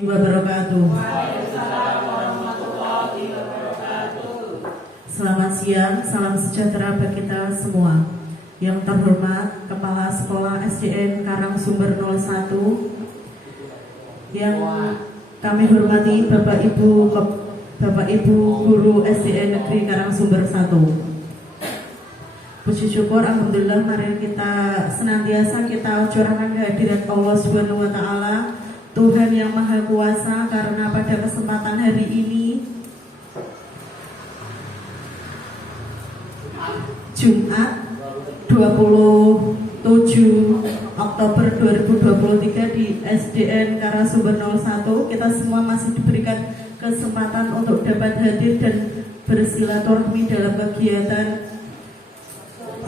Wabarakatuh. Selamat siang, salam sejahtera bagi kita semua. Yang terhormat Kepala Sekolah SDN Karangsumber 01, yang kami hormati Bapak Ibu Guru SDN Negeri Karangsumber 1. Puji syukur, alhamdulillah, mari kita senantiasa kita curahkan kehadirat Allah Subhanahu wa taala, Tuhan yang Maha Kuasa, karena pada kesempatan hari ini Jumat 27 Oktober 2023 di SDN Karangsumber 01, kita semua masih diberikan kesempatan untuk dapat hadir dan bersilaturahmi dalam kegiatan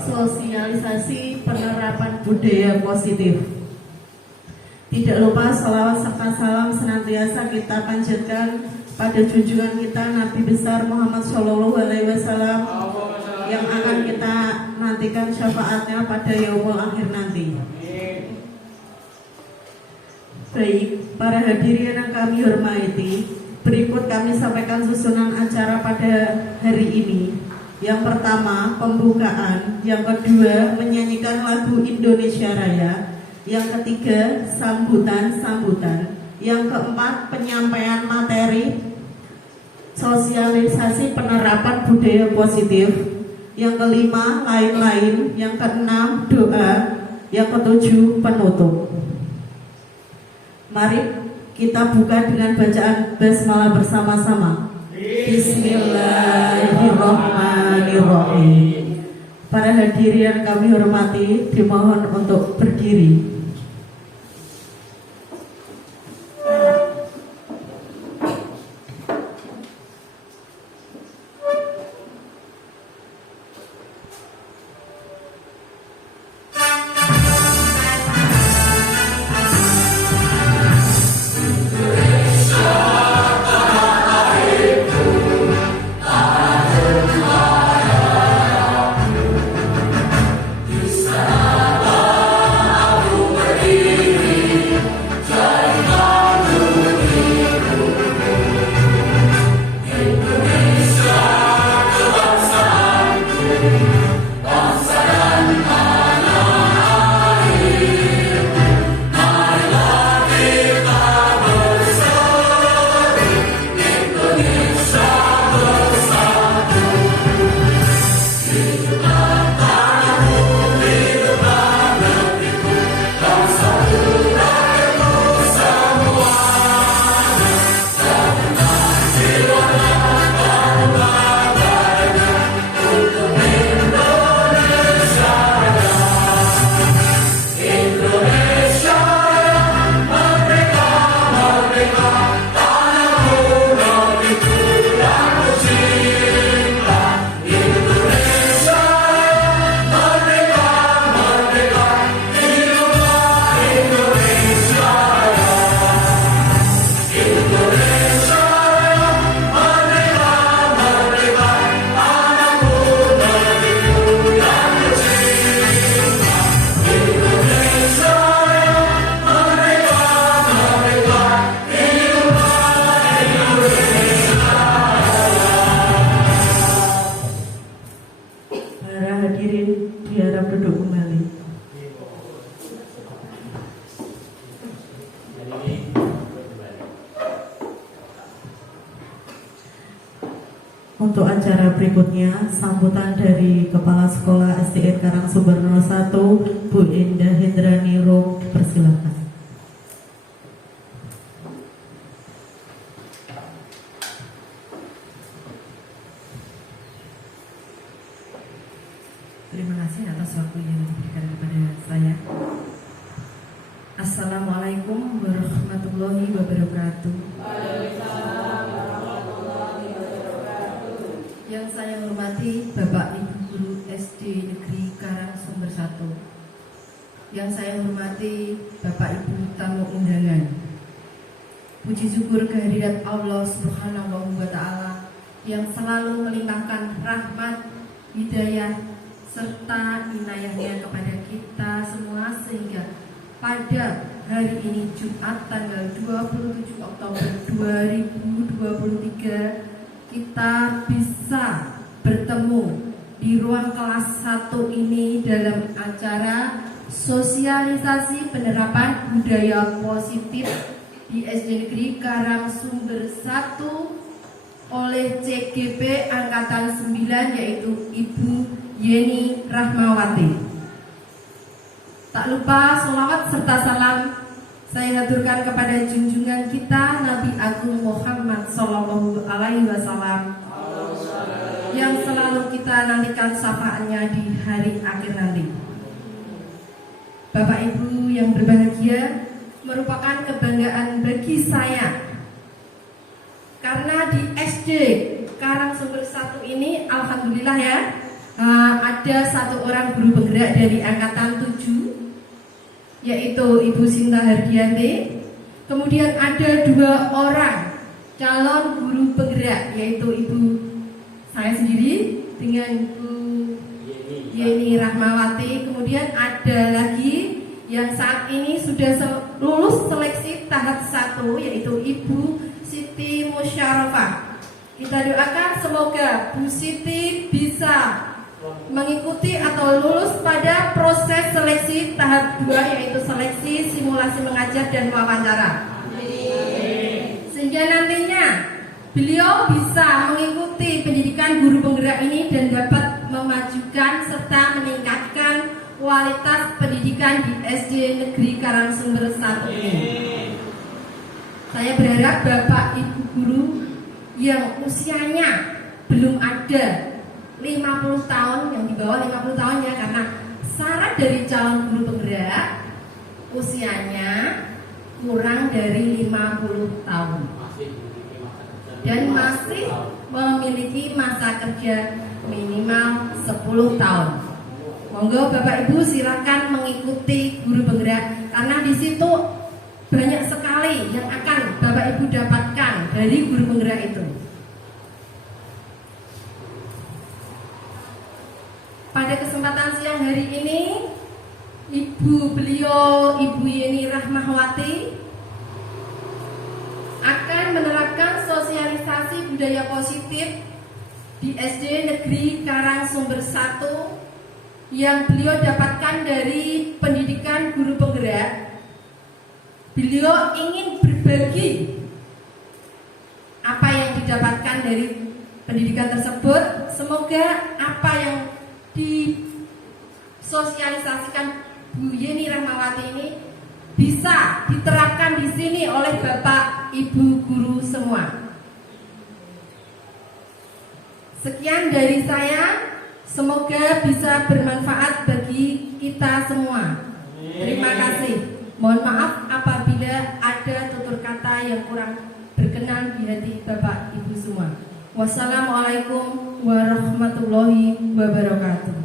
sosialisasi penerapan budaya positif. Tidak lupa salawat serta salam senantiasa kita panjatkan pada junjungan kita Nabi besar Muhammad SAW yang akan kita nantikan syafaatnya pada yaumul akhir nanti. Baik, para hadirin yang kami hormati, berikut kami sampaikan susunan acara pada hari ini. Yang pertama, pembukaan. Yang kedua, menyanyikan lagu Indonesia Raya. Yang ketiga, sambutan. Yang keempat, penyampaian materi sosialisasi penerapan budaya positif. Yang kelima, lain-lain. Yang keenam, doa. Yang ketujuh, penutup. Mari kita buka dengan bacaan basmalah bersama-sama. Bismillahirrahmanirrahim. Para hadirin yang kami hormati, dimohon untuk berdiri. Untuk acara berikutnya, sambutan dari Kepala Sekolah SDN Karangsumber 01, Bu Indah Hendrani Rom, persilakan. Terima kasih atas waktu yang diberikan kepada saya. Assalamualaikum warahmatullahi wabarakatuh. Yang saya hormati Bapak Ibu Guru SD Negeri Karangsumber 1. Yang saya hormati Bapak Ibu tamu undangan. Puji syukur kehadirat Allah Subhanahu wa taala yang selalu melimpahkan rahmat, hidayah serta inayahnya kepada kita semua, sehingga pada hari ini Jumat tanggal 27 Oktober 2023 kita bisa bertemu di ruang kelas 1 ini dalam acara sosialisasi penerapan budaya positif di SD Negeri Karangsumber 1 oleh CGP Angkatan 9 yaitu Ibu Yeni Rahmawati. Tak lupa sholawat serta salam saya haturkan kepada junjungan kita Nabi Agung Muhammad Sallallahu Alaihi Wasallam yang selalu kita nantikan syafaatnya di hari akhir nanti. Bapak Ibu yang berbahagia, merupakan kebanggaan bagi saya karena di SD Karangsumber 1 ini alhamdulillah ya, ada satu orang guru penggerak dari angkatan 7 yaitu Ibu Sinta Hardianti. Kemudian ada 2 orang calon guru penggerak yaitu Ibu saya sendiri dengan Bu Yeni Rahmawati. Kemudian ada lagi yang saat ini sudah lulus seleksi tahap 1 yaitu Ibu Siti Musyarafah. Kita doakan semoga Bu Siti bisa mengikuti atau lulus pada proses seleksi tahap 2 yaitu seleksi simulasi mengajar dan wawancara. Sehingga nantinya beliau bisa mengikuti pendidikan guru penggerak ini dan dapat memajukan serta meningkatkan kualitas pendidikan di SD Negeri Karangsumber 1 ini. Saya berharap Bapak Ibu guru yang usianya belum ada 50 tahun, yang di bawah 50 tahun ya, karena syarat dari calon guru penggerak usianya kurang dari 50 tahun dan masih memiliki masa kerja minimal 10 tahun. Monggo Bapak Ibu silakan mengikuti guru penggerak karena di situ banyak sekali yang akan Bapak Ibu dapatkan dari guru penggerak itu. Pada kesempatan siang hari ini, Ibu Yeni Rahmawati akan menerapkan sosialisasi budaya positif di SD Negeri Karangsumber 1 yang beliau dapatkan dari pendidikan guru penggerak. Beliau ingin berbagi apa yang didapatkan dari pendidikan tersebut. Semoga apa yang disosialisasikan Bu Yeni Rahmawati ini bisa diterapkan di sini oleh Bapak Ibu guru semua. Sekian dari saya, semoga bisa bermanfaat bagi kita semua. Terima kasih. Mohon maaf apabila ada tutur kata yang kurang berkenan di hati Bapak Ibu semua. Wassalamualaikum warahmatullahi wabarakatuh.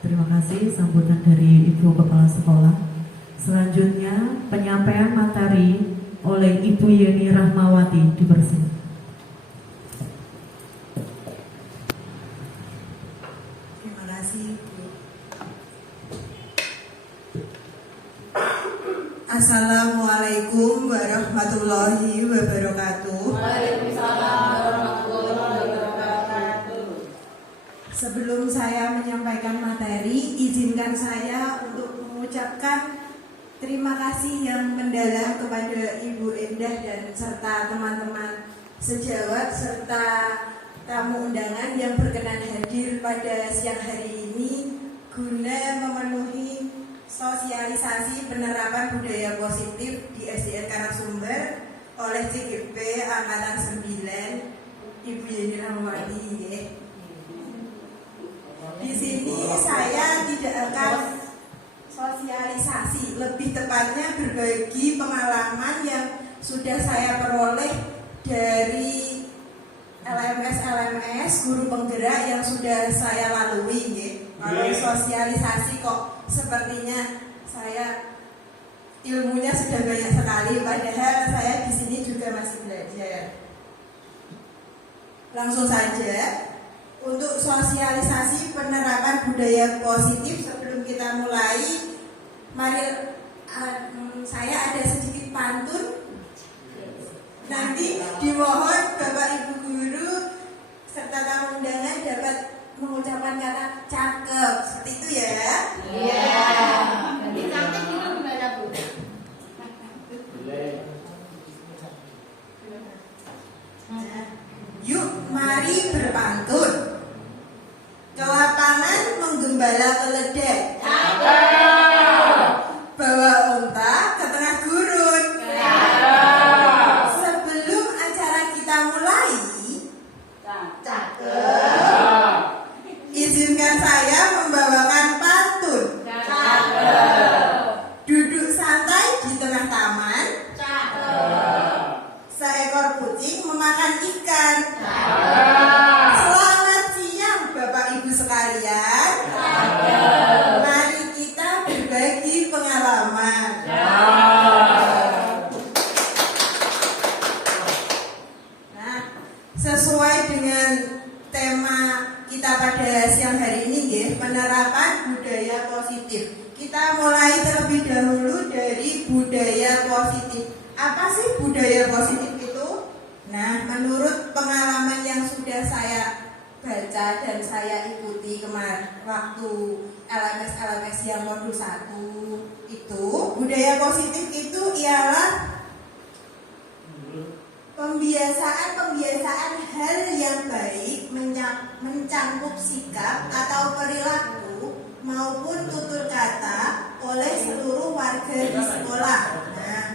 Terima kasih sambutan dari Ibu Kepala Sekolah. Selanjutnya penyampaian materi oleh Ibu Yeni Rahmawati dipersilakan. Terima kasih Bu. Assalamualaikum warahmatullahi wabarakatuh. Waalaikumsalam warahmatullahi wabarakatuh. Sebelum saya menyampaikan materi, izinkan saya untuk mengucapkan terima kasih yang mendalam kepada Ibu Endah dan serta teman-teman sejawat serta tamu undangan yang berkenan hadir pada siang hari ini guna memenuhi sosialisasi penerapan budaya positif di SDN Karangsumber oleh CGP Angkatan 9 Ibu Yeni Rahmawati. Di sini saya tidak akan sosialisasi, lebih tepatnya berbagi pengalaman yang sudah saya peroleh dari LMS guru penggerak yang sudah saya lalui. Kalau sosialisasi kok sepertinya saya ilmunya sudah banyak sekali, padahal saya di sini juga masih belajar. Langsung saja, untuk sosialisasi penerapan budaya positif. Sebelum kita mulai, mari saya ada sedikit pantun. Nanti dimohon Bapak Ibu guru serta tamu undangan dapat mengucapkan kata cakep, seperti itu ya. Iya. Nanti cantik itu gimana, Bu? Nah, yuk mari berpantun. Ke lapangan menggembala keledai. Bawa unta ke tengah gurun. Sebelum acara kita mulai, izinkan saya membawakan pantun. Duduk santai di tengah taman. Seekor kucing memakan ikan. Selamat siang Bapak Ibu sekalian. Mari kita berbagi pengalaman. Nah, sesuai dengan tema kita pada siang hari ini, penerapan budaya positif. Kita mulai terlebih dahulu dari budaya positif. Apa sih budaya positif itu? Nah, menurut pengalaman yang sudah saya baca dan saya ikuti kemarin waktu LMS yang modul 1 itu, budaya positif itu ialah pembiasaan hal yang baik mencangkup sikap atau perilaku maupun tutur kata oleh seluruh warga di sekolah. Nah,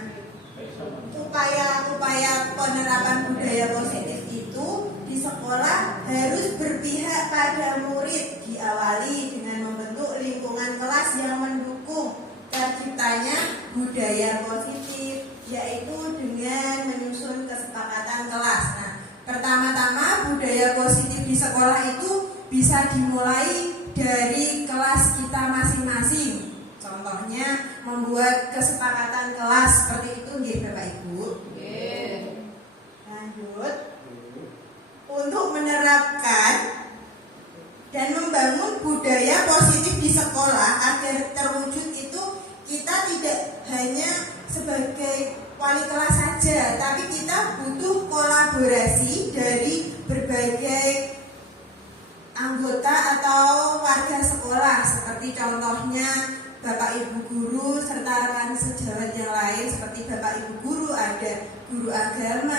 upaya penerapan budaya positif itu di sekolah harus berpihak pada murid, diawali dengan membentuk lingkungan kelas yang mendukung terciptanya budaya positif, yaitu dengan menyusun kesepakatan kelas. Nah, pertama-tama budaya positif di sekolah itu bisa dimulai dari kelas kita masing-masing. Contohnya membuat kesepakatan kelas seperti itu, nggih Bapak Ibu. Lanjut, untuk menerapkan dan membangun budaya positif di sekolah agar terwujud itu, kita tidak hanya sebagai wali kelas saja, tapi kita butuh kolaborasi dari berbagai anggota atau warga sekolah, seperti contohnya Bapak Ibu guru serta rekan sejawat yang lain. Seperti Bapak Ibu guru, ada guru agama,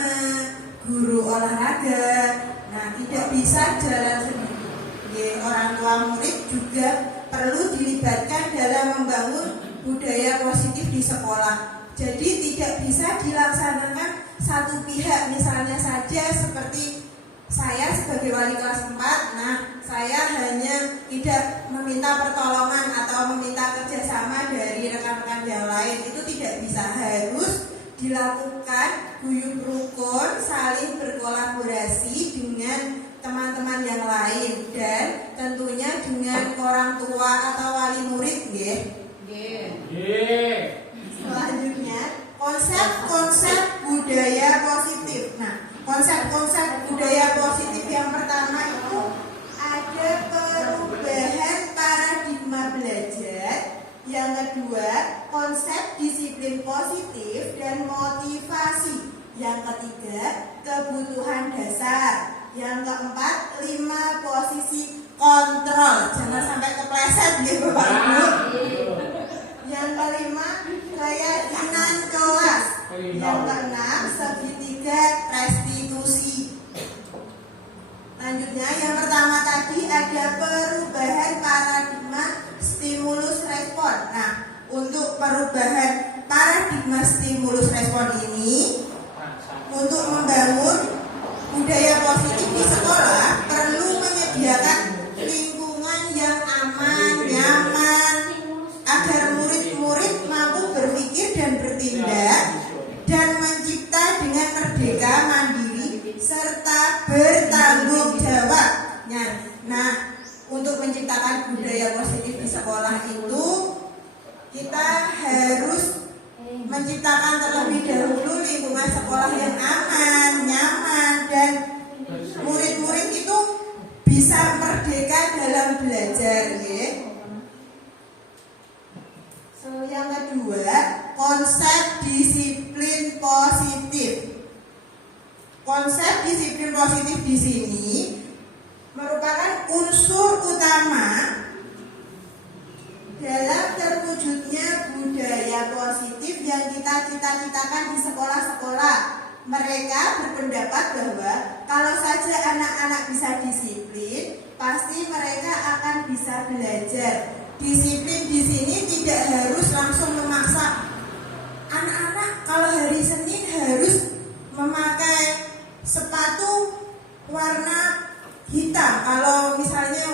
guru olahraga. Nah, tidak bisa jalan sendiri. Orang tua murid juga perlu dilibatkan dalam membangun budaya positif di sekolah. Jadi tidak bisa dilaksanakan satu pihak. Misalnya saja seperti saya sebagai wali kelas 4, nah saya hanya tidak meminta pertolongan atau meminta kerjasama dari rekan-rekan yang lain. Itu tidak bisa, harus dilakukan guyub rukun, saling berkolaborasi dengan teman-teman yang lain dan tentunya dengan orang tua atau wali murid, nggih. Selanjutnya, konsep-konsep budaya positif. Nah, konsep-konsep budaya positif yang pertama itu ada perubahan paradigma belajar. Yang kedua, konsep disiplin positif dan motivasi. Yang ketiga, kebutuhan dasar. Yang keempat, 5 posisi kontrol. Jangan sampai kepleset gitu Bapak Ibu. Yang kelima, keyakinan kelas. Yang keenam, segitiga restitusi. Lanjutnya, yang pertama tadi ada perubahan paradigma stimulus respon. Nah, untuk perubahan paradigma stimulus respon ini, untuk membangun budaya positif di sekolah perlu menyediakan lingkungan yang aman, nyaman, agar murid-murid mampu berpikir dan bertindak dan mencipta dengan merdeka, mandiri, serta bertanggung jawab. Nah, untuk menciptakan budaya positif di sekolah itu kita harus menciptakan terlebih dahulu lingkungan sekolah yang aman, nyaman, dan murid-murid itu bisa konsep disiplin positif di sini merupakan unsur utama dalam terwujudnya budaya positif yang kita cita-citakan di sekolah-sekolah. Mereka berpendapat bahwa kalau saja anak-anak bisa disiplin, pasti mereka akan bisa belajar. Disiplin di sini tidak harus langsung memaksa anak-anak kalau hari Senin harus memakai sepatu warna hitam. Kalau misalnya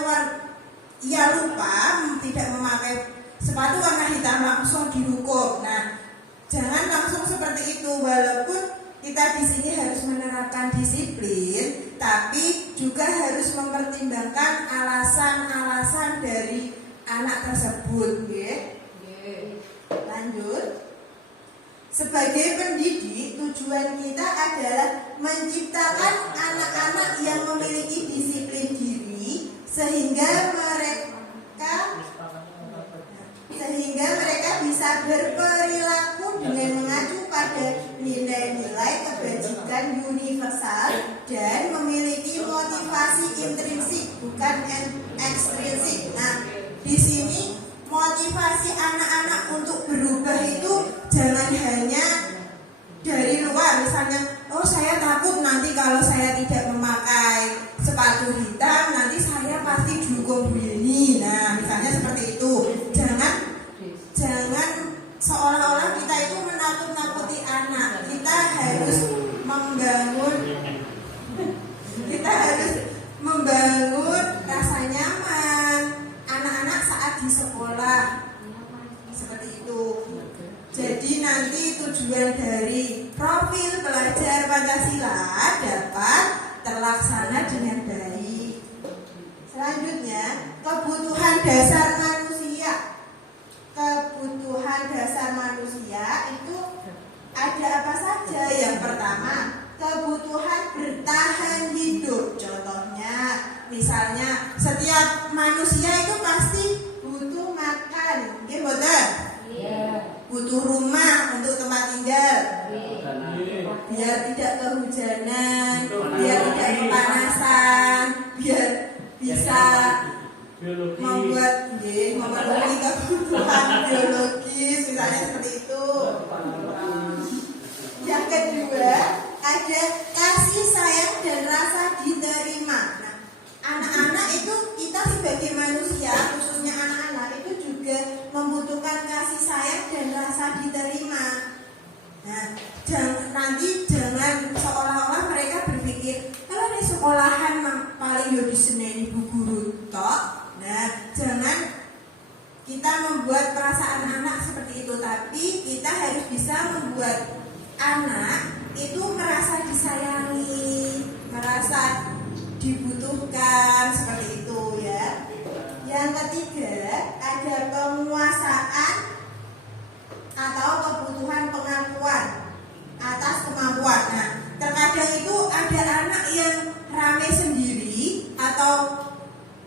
ia lupa tidak memakai sepatu warna hitam, langsung dihukum. Nah, jangan langsung seperti itu. Walaupun kita di sini harus menerapkan disiplin, tapi juga harus mempertimbangkan alasan-alasan dari anak tersebut. Lanjut. Sebagai pendidik, tujuan kita adalah menciptakan anak-anak yang memiliki disiplin diri sehingga mereka bisa berperilaku dengan mengacu pada nilai-nilai kebajikan universal dan memiliki motivasi intrinsik bukan ekstrinsik. Nah, di sini motivasi anak-anak untuk berubah itu jangan hanya dari luar. Misalnya, oh saya takut nanti kalau saya tidak memakai sepatu hitam nanti saya pasti dihukum Bu Yeni. Nah, misalnya seperti itu. Jangan seolah-olah kita itu menakut-nakuti anak. Kita harus membangun rasa nyaman anak-anak saat di sekolah. Seperti itu. Jadi nanti tujuan dari profil pelajar Pancasila dapat terlaksana dengan baik. Selanjutnya, kebutuhan dasar manusia. Kebutuhan dasar manusia itu ada apa saja? Yang pertama, kebutuhan bertahan hidup. Contohnya, misalnya setiap manusia itu pasti butuh makan, butuh rumah untuk tempat tinggal, biar tidak kehujanan, biar tidak kepanasan, biar bisa memenuhi kebutuhan biologis, misalnya seperti itu. Yang kedua, ada kasih sayang dan rasa diterima. Nah, anak-anak itu kita sebagai manusia, khususnya anak-anak itu juga membutuhkan kasih sayang dan rasa diterima. Nah, jangan seolah-olah mereka berpikir kalau di sekolahan paling yo diseneni bu guru tok. Nah, jangan kita membuat perasaan anak seperti itu, tapi kita harus bisa membuat anak itu merasa disayangi, merasa dibutuhkan, seperti itu ya. Yang ketiga, ada penguasaan atau kebutuhan pengakuan atas kemampuan. Nah, terkadang itu ada anak yang rame sendiri atau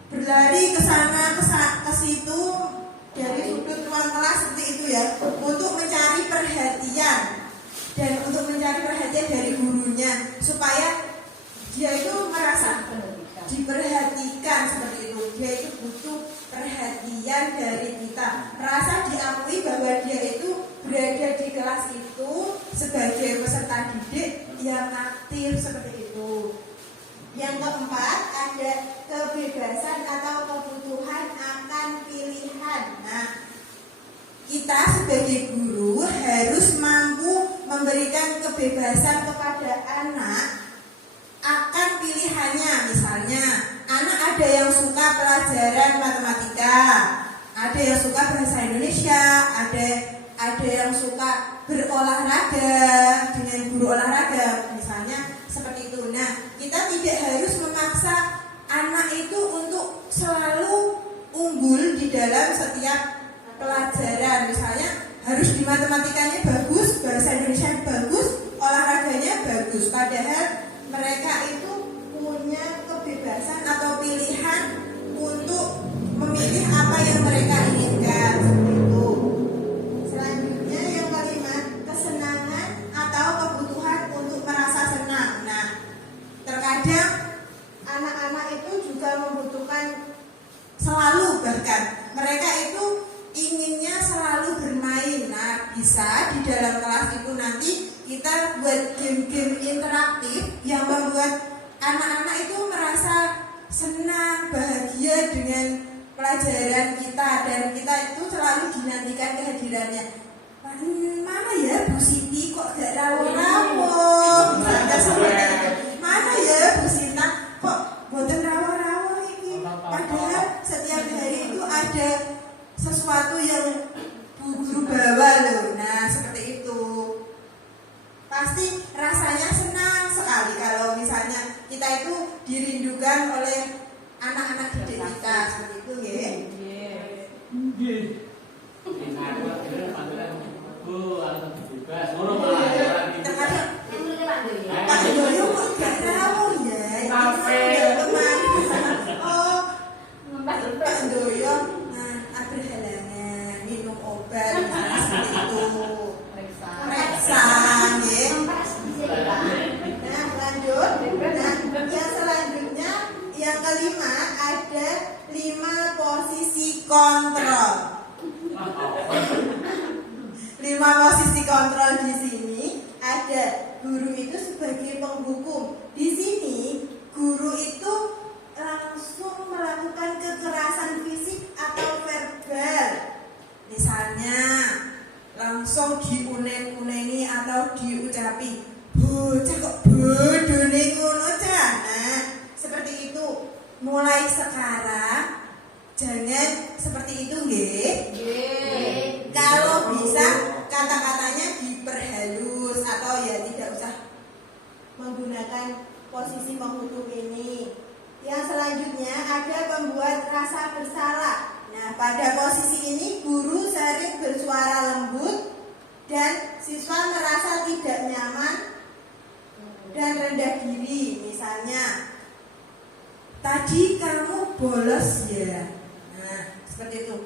berlari ke sana ke situ dari sudut ruang kelas seperti itu ya, untuk mencari perhatian dan untuk mencari perhatian dari gurunya supaya dia itu merasa diperhatikan seperti itu. Dia itu butuh perhatian dari kita, merasa diakui bahwa dia itu berada di kelas itu sebagai peserta didik yang aktif seperti itu. Yang keempat, ada kebebasan atau kebutuhan akan pilihan. Nah, kita sebagai guru harus mampu memberikan kebebasan kepada anak akan pilihannya. Misalnya, anak ada yang suka pelajaran matematika, ada yang suka bahasa Indonesia, ada yang suka berolahraga dengan guru olahraga, misalnya seperti itu. Nah, kita tidak harus memaksa anak itu untuk selalu unggul di dalam setiap pelajaran. Misalnya harus di matematikanya bagus, bahasa Indonesia bagus, olahraganya bagus. Padahal mereka itu punya kebebasan atau pilihan untuk memilih apa yang mereka inginkan, seperti itu. Selanjutnya yang kelima, kesenangan atau kebutuhan untuk merasa senang. Nah, membuat game-game interaktif yang membuat anak-anak itu merasa senang, bahagia dengan pelajaran kita, dan kita itu selalu dinantikan kehadirannya. Mana ya Bu Siti kok gak rawuh-rawuh? Misalnya seperti itu. Mana ya Bu Sita kok boten rawuh-rawuh ini? Padahal setiap hari itu ada sesuatu yang Bu Guru bawa loh. Nah, seperti itu. Pasti rasanya senang sekali kalau misalnya kita itu dirindukan oleh anak-anak didik kita, seperti itu ya. Terkadang Pak Doyo kok gak tahu ya. Teman. Oh, Pak Doyo ada halangan minum obat misalnya seperti itu. Reksa, ya. Nah, lanjut. Nah, yang selanjutnya yang kelima ada 5 posisi kontrol. 5 posisi kontrol di sini ada guru itu sebagai penghukum. Di sini guru itu langsung melakukan kekerasan fisik atau verbal. Misalnya langsung diunen-uneni atau diucapi, bocah kok bodoh nih ngono cah. Nah, seperti itu. Mulai sekarang jangan seperti itu nggih. Kalau bisa kata-katanya diperhalus atau ya tidak usah menggunakan posisi penghukum ini. Yang selanjutnya ada membuat rasa bersalah. Nah, pada posisi ini guru sering bersuara lembut dan siswa merasa tidak nyaman dan rendah diri. Misalnya, tadi kamu bolos ya. Nah, seperti itu.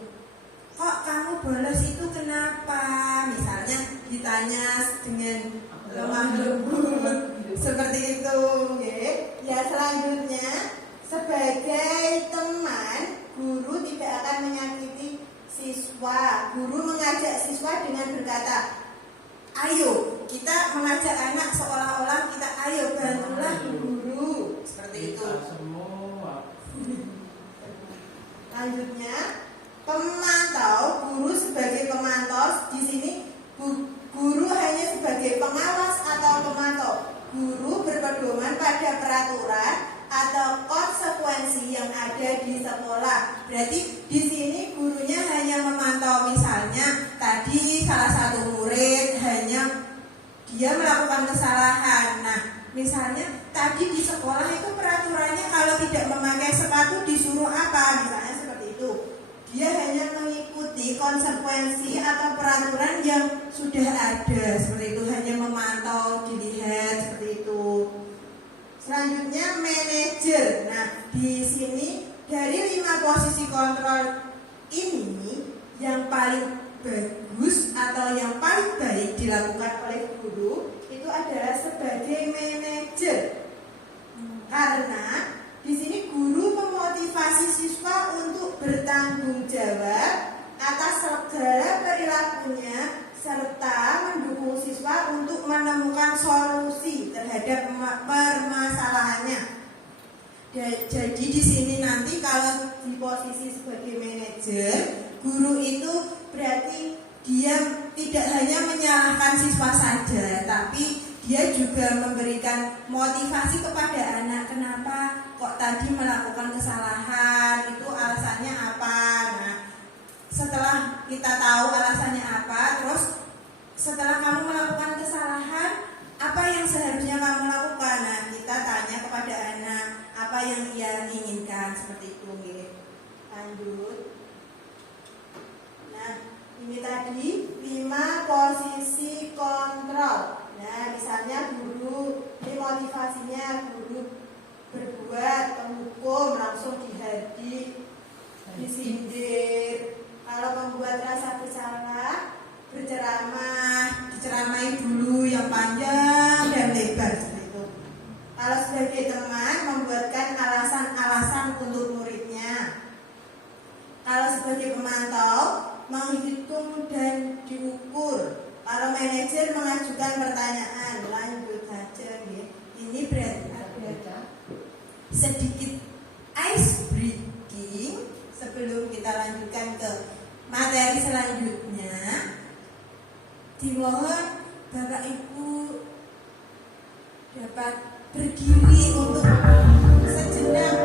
Kok kamu bolos itu kenapa? Misalnya ditanya dengan lemah lembut seperti itu, ya. Ya, selanjutnya sebagai teman, guru tidak akan menyakiti siswa. Guru mengajak siswa dengan berkata, ayo kita mengajak anak seolah-olah kita ayo bantulah guru, seperti itu. Selanjutnya pemantau, guru sebagai pemantau. Di sini guru hanya sebagai pengawas atau pemantau. Guru berpedoman pada peraturan atau konsekuensi yang ada di sekolah. Berarti di sini gurunya hanya memantau. Misalnya tadi salah satu murid hanya dia melakukan kesalahan. Nah, misalnya tadi di sekolah itu peraturannya kalau tidak memakai sepatu disuruh apa? Misalnya seperti itu. Dia hanya mengikuti konsekuensi atau peraturan yang sudah ada. Seperti itu, hanya memantau, dilihat seperti itu. Selanjutnya manajer. Nah, di sini dari 5 posisi kontrol ini yang paling bagus atau yang paling baik dilakukan oleh guru itu adalah sebagai manajer. Karena di sini guru memotivasi siswa untuk bertanggung jawab atas segala perilakunya serta mendukung siswa untuk menemukan solusi terhadap permasalahannya. Jadi di sini nanti kalau di posisi sebagai manajer, guru itu berarti dia tidak hanya menyalahkan siswa saja, tapi dia juga memberikan motivasi kepada anak. Kenapa kok tadi melakukan kesalahan, itu alasannya apa. Nah, setelah kita tahu alasannya apa, terus setelah kamu melakukan kesalahan, apa yang seharusnya kamu lakukan? Nah, kita tanya kepada anak apa yang ia inginkan, seperti itu. Lanjut. Nah, ini tadi 5 posisi kontrol. Nah, misalnya guru, ini motivasinya guru berbuat, penghukum, langsung dihadik, disindir. Kalau membuat rasa bersalah, berceramah, diceramai dulu yang panjang dan lebar seperti itu. Kalau sebagai teman, membuatkan alasan-alasan untuk muridnya. Kalau sebagai pemantau, menghitung dan diukur. Kalau manajer mengajukan pertanyaan. Lanjut. sedikit ice breaking sebelum kita lanjutkan ke materi selanjutnya. Dimohon Bapak Ibu dapat berdiri untuk sejenak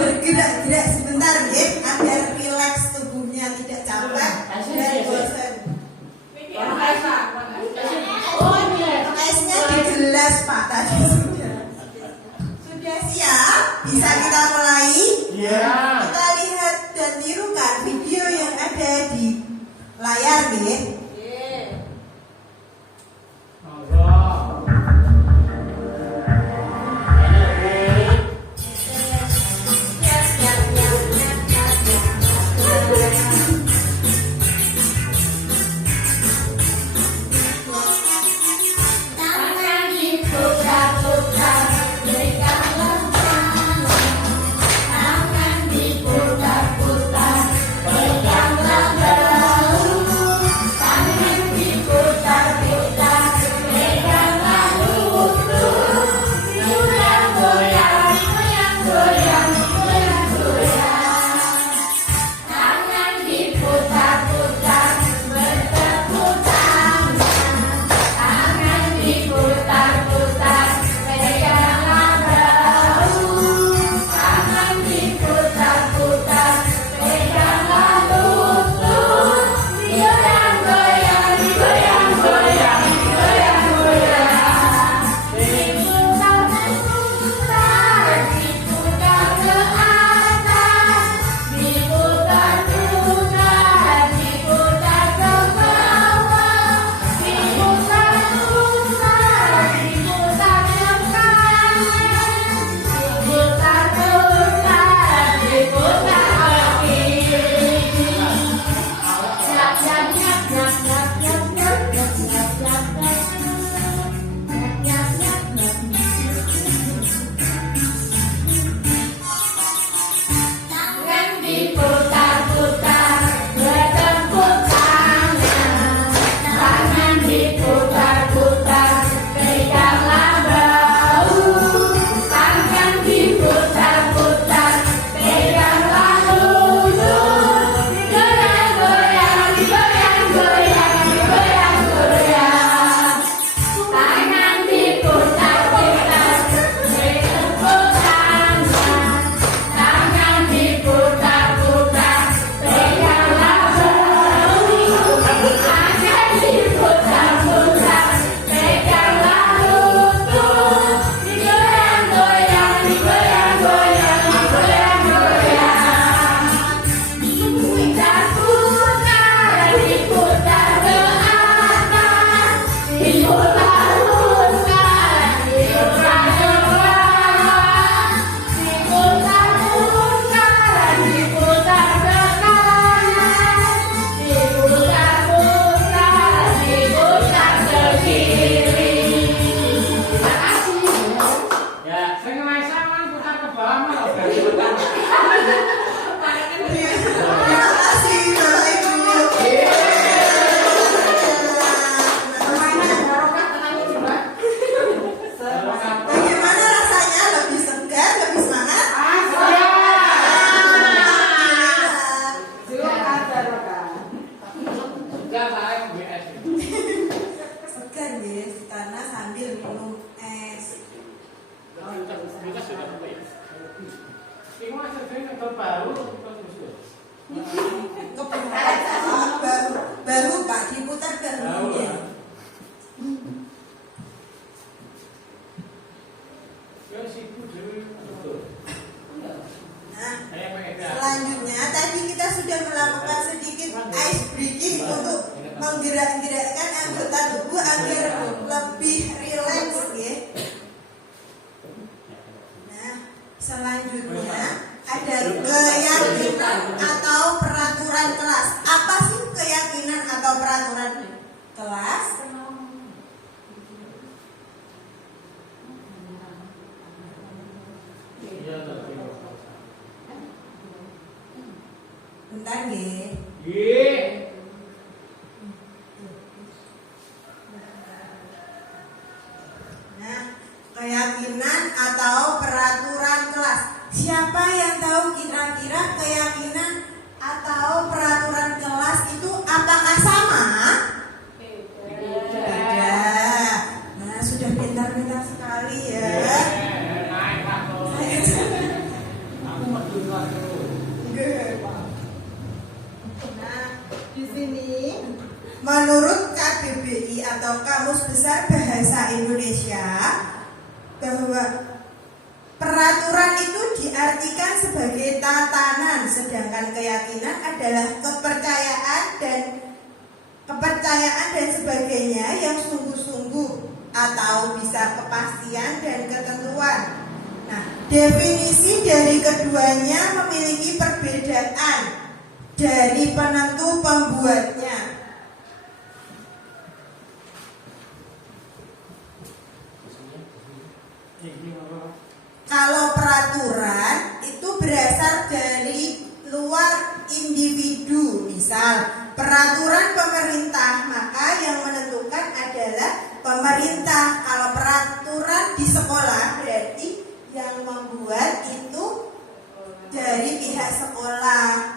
bergerak-gerak sebentar ya, agar rileks tubuhnya, tidak capek dan bosan. Esnya di gelas Pak tadi sudah siap, bisa kita mulai. Kita lihat dan tirukan video yang ada di layar ya. Baru Pak diputar barunya. Nah, selanjutnya tadi kita sudah melakukan sedikit ice breaking untuk menggerak-gerakkan anggota tubuh agar lebih rileks ya. Nah, selanjutnya ada keyakinan atau peraturan kelas. Apa sih keyakinan atau peraturan kelas? Bentar nggih. di sini menurut KBBI atau Kamus Besar Bahasa Indonesia bahwa peraturan itu diartikan sebagai tatanan, sedangkan keyakinan adalah kepercayaan dan sebagainya yang sungguh-sungguh atau bisa kepastian dan ketentuan. Nah, definisi dari keduanya memiliki perbedaan dari penentu pembuatnya. Kalau peraturan itu berasal dari luar individu, misal peraturan pemerintah, maka yang menentukan adalah pemerintah. Kalau peraturan di sekolah berarti yang membuat itu dari pihak sekolah.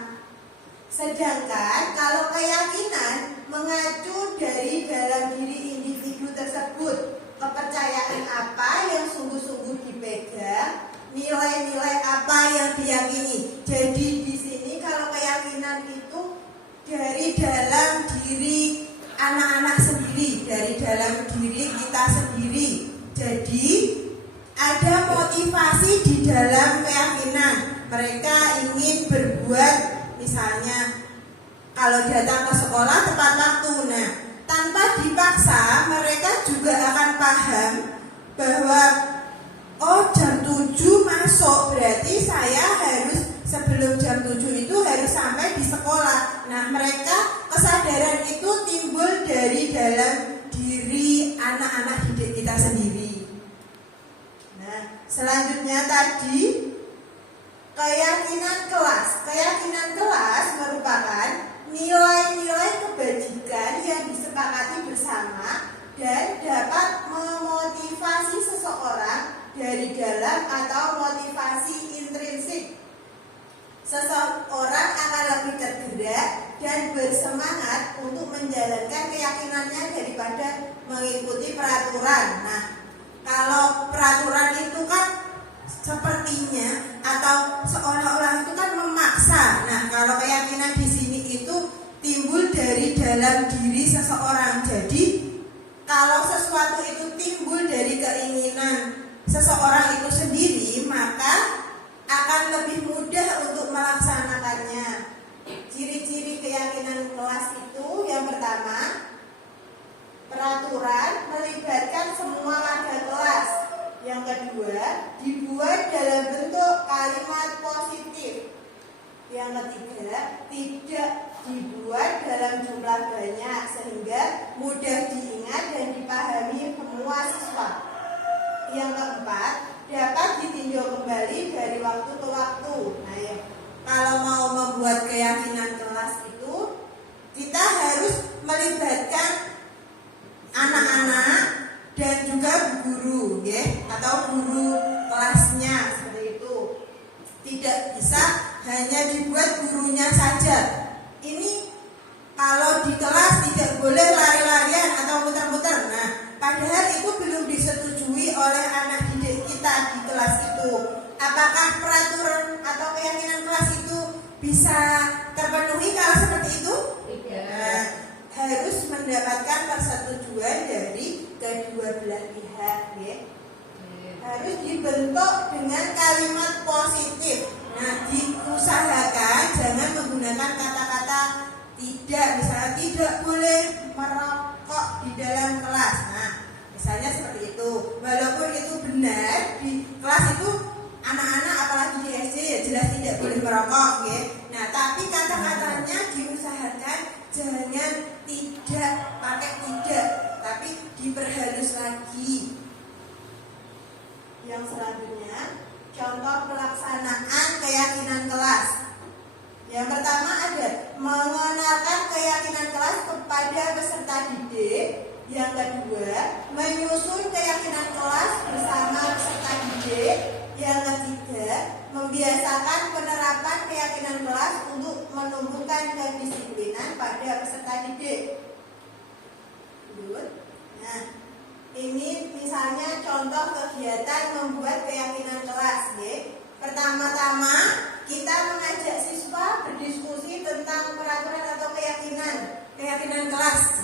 Sedangkan kalau keyakinan mengacu dari dalam diri individu tersebut, kepercayaan apa yang sungguh-sungguh dipegang, nilai-nilai apa yang diyakini. Jadi di sini kalau keyakinan itu dari dalam diri anak-anak sendiri, dari dalam diri kita sendiri. Jadi ada motivasi di dalam keyakinan. Mereka ingin berbuat, misalnya kalau datang ke sekolah tepat waktu. Nah, tanpa dipaksa, mereka juga akan paham bahwa oh, jam 7 masuk, berarti saya harus sebelum jam 7 itu harus sampai di sekolah. Nah, mereka kesadaran itu timbul dari dalam diri anak-anak didik kita sendiri. Nah, selanjutnya tadi keyakinan kelas. Keyakinan kelas merupakan nilai-nilai kebajikan yang disepakati bersama dan dapat memotivasi seseorang dari dalam atau motivasi intrinsik. Seseorang akan lebih tergerak dan bersemangat untuk menjalankan keyakinannya daripada mengikuti peraturan. Nah, kalau peraturan itu kan sepertinya atau seolah-olah itu kan memaksa. Nah, kalau keyakinan di sini itu timbul dari dalam diri seseorang. Jadi kalau sesuatu itu timbul dari keinginan seseorang itu sendiri, maka akan lebih mudah untuk melaksanakannya. Ciri-ciri keyakinan kelas itu yang pertama, peraturan melibatkan semua warga kelas. Yang kedua, dibuat dalam bentuk kalimat positif. Yang ketiga, tidak dibuat dalam jumlah banyak sehingga mudah diingat dan dipahami semua siswa. Yang keempat, dapat ditinjau kembali dari waktu ke waktu. Nah, ya, kalau mau membuat keyakinan kelas itu, kita harus melibatkan anak-anak dan juga guru, ya, atau guru kelasnya seperti itu. Tidak bisa hanya dibuat gurunya saja. Ini kalau di kelas tidak boleh lari-larian atau muter-muter. Nah, padahal itu belum disetujui oleh anak didik kita di kelas itu. Apakah peraturan atau keyakinan kelas itu bisa terpenuhi kalau seperti itu? Tidak. Nah, harus mendapatkan persetujuan dari kedua belah pihak, ya. Harus dibentuk dengan kalimat positif. Nah, diusahakan jangan menggunakan kata-kata tidak, misalnya tidak boleh merokok di dalam kelas. Nah, misalnya seperti itu. Walaupun itu benar, di kelas itu anak-anak apalagi di SD ya jelas tidak boleh merokok, ya. Nah, tapi kata-katanya diusahakan jangan tidak pakai tidak, tapi diperhalus lagi. Yang selanjutnya, contoh pelaksanaan keyakinan kelas. Yang pertama ada mengenalkan keyakinan kelas kepada peserta didik. Yang kedua, menyusun keyakinan kelas bersama peserta didik. Yang ketiga, membiasakan penerapan keyakinan kelas untuk menumbuhkan kedisiplinan pada peserta didik. Nah, ini misalnya contoh kegiatan membuat keyakinan kelas, ya. Pertama-tama kita mengajak siswa berdiskusi tentang peraturan atau keyakinan.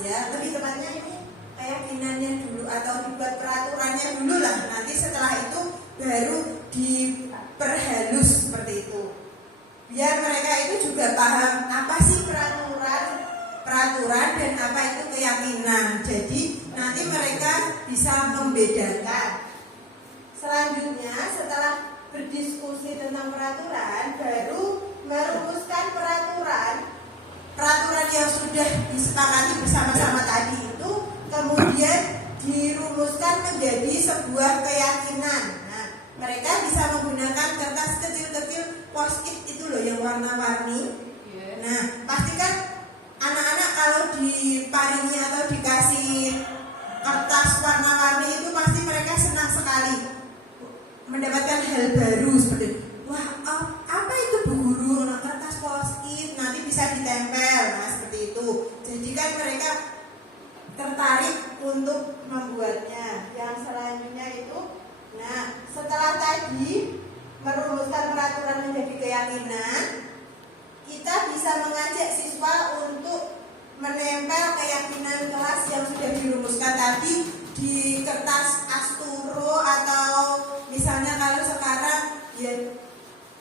ya, lebih tepatnya ini keyakinannya dulu atau dibuat peraturannya dulu lah. Nanti setelah itu baru diperhalus seperti itu. Biar mereka itu juga paham apa sih peraturan dan apa itu keyakinan. Jadi nanti mereka bisa membedakan. Selanjutnya setelah berdiskusi tentang peraturan, baru merumuskan peraturan yang sudah disepakati bersama-sama tadi itu kemudian dirumuskan menjadi sebuah keyakinan. Nah, mereka bisa menggunakan kertas kecil-kecil post-it itu loh yang warna-warni. Nah, pastikan anak-anak kalau diparingi atau dikasih kertas warna-warni itu pasti mereka senang sekali mendapatkan hal baru seperti wah apa itu Bu Guru, kertas post-it nanti bisa ditempel, nah seperti itu. Jadi kan mereka tertarik untuk membuatnya. Yang selanjutnya itu, nah setelah tadi merumuskan peraturan menjadi keyakinan, kita bisa mengajak siswa untuk menempel keyakinan kelas yang sudah dirumuskan tadi di kertas asturo atau misalnya kalau sekarang ya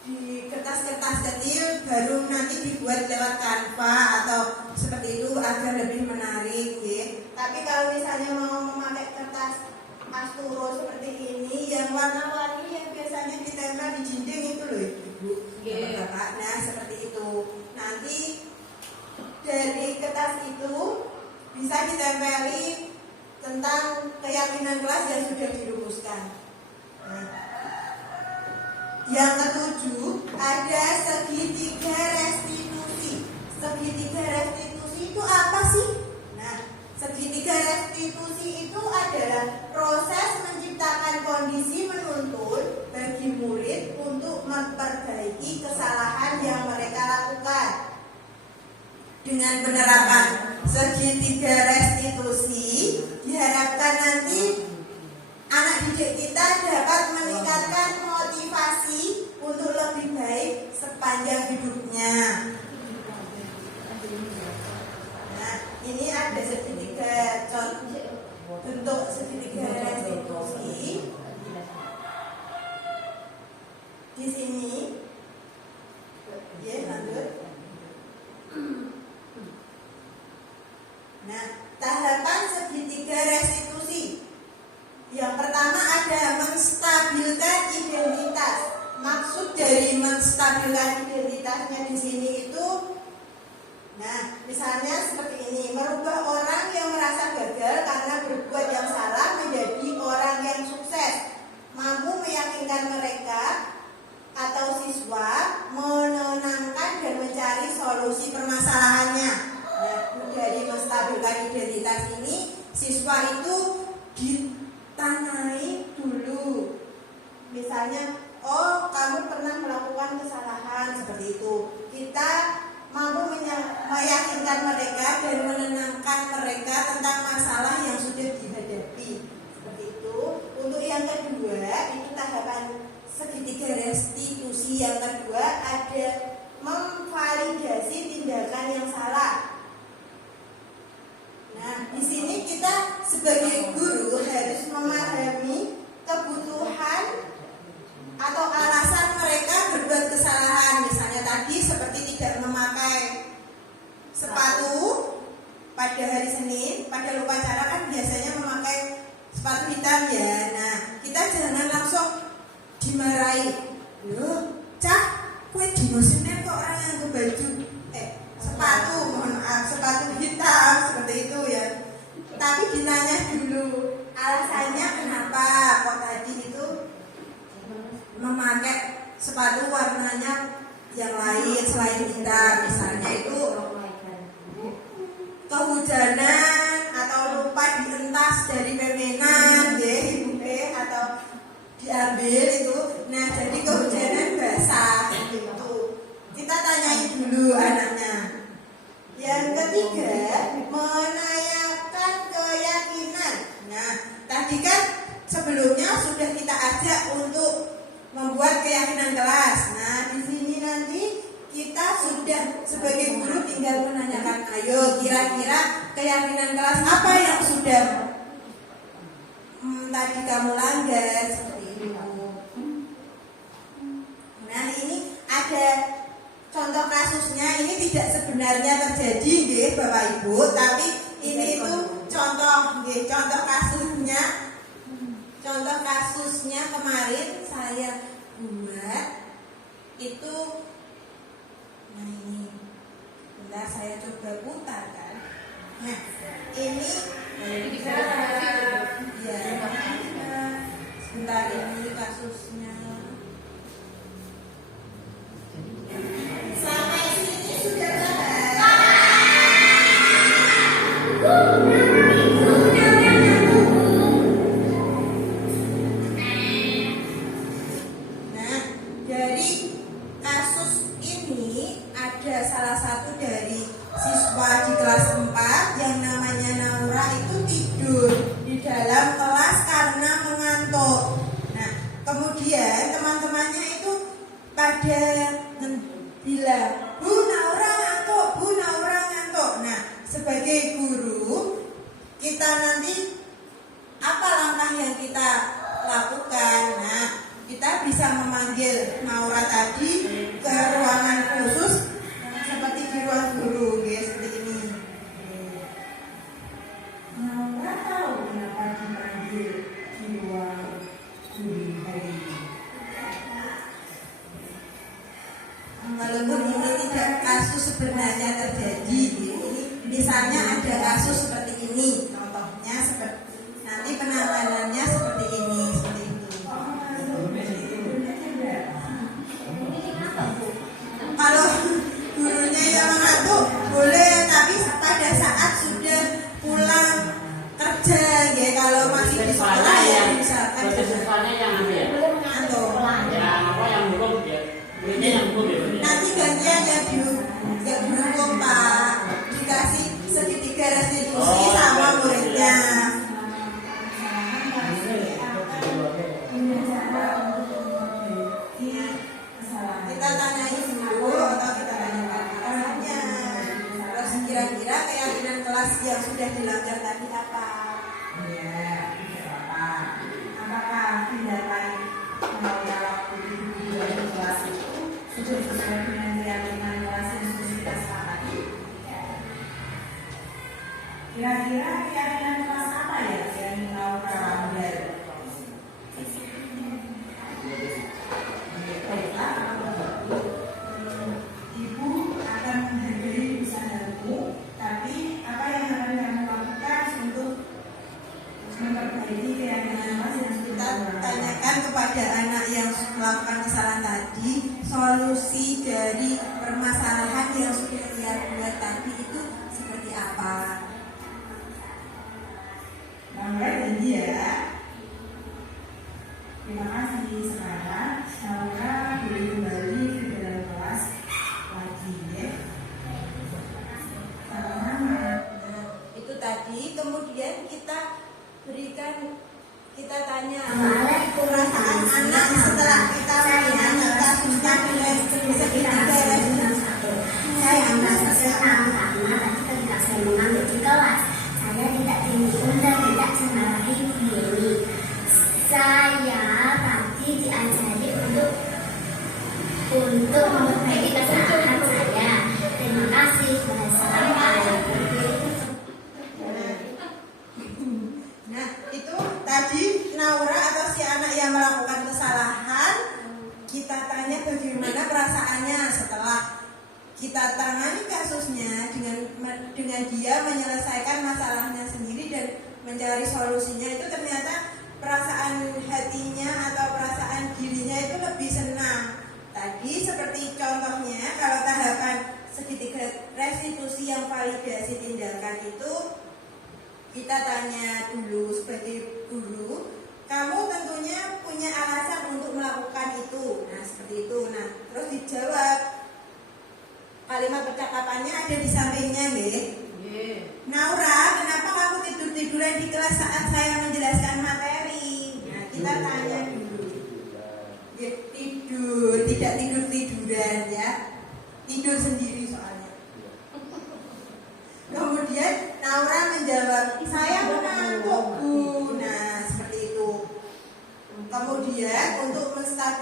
di kertas-kertas kecil baru nanti dibuat lewat Canva atau seperti itu agar lebih menarik ya. Tapi kalau misalnya mau memakai kertas asturo seperti ini yang warna-warni yang biasanya ditempel di dinding itu loh Ibu, Bapak. Nah seperti itu. Nanti dari kertas itu bisa ditempeli tentang keyakinan kelas yang sudah dirumuskan. Nah, yang ketujuh ada segitiga restitusi. Segitiga restitusi itu apa sih? Nah, segitiga restitusi itu adalah proses menciptakan kondisi menuntun bagi murid untuk memperbaiki kesalahan yang mereka lakukan. Dengan penerapan segitiga restitusi, diharapkan nanti anak didik kita dapat meningkatkan motivasi untuk lebih baik sepanjang hidupnya. Nah, ini ada segitiga contoh bentuk segitiga restitusi. Di sini, ya lanjut. Nah, tahapan segitiga restitusi. Yang pertama ada menstabilkan identitas. Maksud dari menstabilkan identitasnya di sini itu, nah, misalnya seperti ini, merubah orang yang merasa gagal karena berbuat yang salah menjadi orang yang sukses, mampu meyakinkan mereka atau siswa menenangkan dan mencari solusi permasalahannya. Nah, dari menstabilkan identitas ini, siswa itu ditanyai dulu. Misalnya, oh kamu pernah melakukan kesalahan seperti itu. Kita mampu meyakinkan mereka dan menenangkan mereka tentang masalah yang sudah dihadapi. Seperti itu. Untuk yang kedua, itu tahapan segitiga restitusi. Yang kedua ada memvalidasi tindakan yang salah. Nah, di sini kita sebagai guru harus memahami kebutuhan atau alasan mereka berbuat kesalahan. Misalnya tadi seperti tidak memakai sepatu pada hari Senin, pada upacara kan biasanya memakai sepatu hitam ya. Nah, kita jangan langsung dimarahi. Loh, Cak, kue dino Senin kok orang yang ke baju sepatu, mohon maaf, sepatu hitam seperti itu ya. Tapi ditanya dulu alasannya kenapa kok tadi itu memakai sepatu warnanya yang lain selain hitam. Misalnya itu kehujanan atau lupa dientas dari pemenan deh Ibu B atau diambil itu. Nah, jadi kehujanan basah gitu. Kita tanyai dulu anaknya. Yang ketiga, menanyakan keyakinan. Nah, tadi kan sebelumnya sudah kita ajak untuk membuat keyakinan kelas. Nah, di sini nanti kita sudah sebagai guru tinggal menanyakan, ayo kira-kira keyakinan kelas apa yang sudah tadi kamu langgar seperti itu. Nah ini ada contoh kasusnya, ini tidak sebenarnya terjadi nggih Bapak Ibu, tapi ini itu contoh nggih, contoh kasusnya kemarin saya buat itu. Nah ini bentar saya coba putar kan. Nah ini ya, sebentar ini kasusnya. Sampai sini sudah paham? Nah, dari kasus ini ada salah satu dari siswa di kelas 4 yang namanya Naura itu tidur di dalam kelas karena mengantuk. Nah, kemudian teman-temannya itu pada bilang, Bu Naura ngantuk, Bu Naura ngantuk. Nah, sebagai guru, kita nanti apa langkah yang kita lakukan? Nah, kita bisa memanggil Naura tadi ke ruangan khusus seperti di ruang guru, guys, seperti ini. Naura tahu kenapa dipanggil di ruang guru hari ini. Walaupun ini tidak kasus sebenarnya terjadi, ini misalnya ada kasus seperti ini, contohnya seperti nanti penanganannya seperti ini, seperti itu. Kalau gurunya yang mengantuk boleh, tapi pada saat sudah pulang kerja, ya kalau masih di sekolah ya bisa kan. Siswanya yang ambil. Ngantuk. Yang apa yang hukum ya? Muridnya yang hukum ya. Nanti gantian yang dihukum Pak, dikasih segitiga restitusi sama muridnya. Kita tanyain dulu atau kita tanyakan alasannya. Terus kira-kira keyakinan kelas yang sudah dilanggar tadi apa? Ya, apa? Apakah tindakan menolak waktu di kelas itu sudah sesuai dengan keyakinan kelas yang sudah kita sepakati? Kira-kira keyakinan kelas apa ya yang mau melanggar? Ibu akan menghargai usahamu, tapi apa yang akan kamu lakukan untuk memperbaiki keyakinan kelas yang kita tanyakan kepada anak yang melakukan kesalahan tadi, solusi dari permasalahan yang sudah ia buat tadi itu seperti apa? Naura janji ya. Terima kasih. Sekarang Naura boleh kembali ke dalam kelas lagi ya. Sama-sama. Nah, itu tadi. Kemudian kita berikan, kita tanya perasaan anak setelah kita menyanyi kasusnya dengan segitiga restitusi. Saya merasa senang karena tadi ketika saya mengambil di kelas, saya tidak dihukum dan tidak dimarahi guru. Saya tadi diajari untuk memperbaiki kesalahan saya. Terima kasih. Nah, itu tadi Naura atau si anak yang melakukan kesalahan, kita tanya bagaimana perasaannya setelah kita tangani kasusnya dengan dia menyelesaikan masalahnya sendiri dan mencari solusinya. Itu ternyata perasaan hatinya atau perasaan dirinya itu lebih senang. Tadi seperti contohnya kalau tahapan segitiga restitusi yang validasi tindakan itu, kita tanya dulu sebagai guru, kamu tentunya punya alasan untuk melakukan itu. Nah seperti itu. Nah terus dijawab, kalimat percakapannya ada di sampingnya nih. Naura, kenapa kamu tidur-tiduran di kelas saat saya menjelaskan materi? Nah kita tanya dulu. Ya, tidur, tidak tidur-tiduran ya. Tidur sendiri soalnya. Kemudian Naura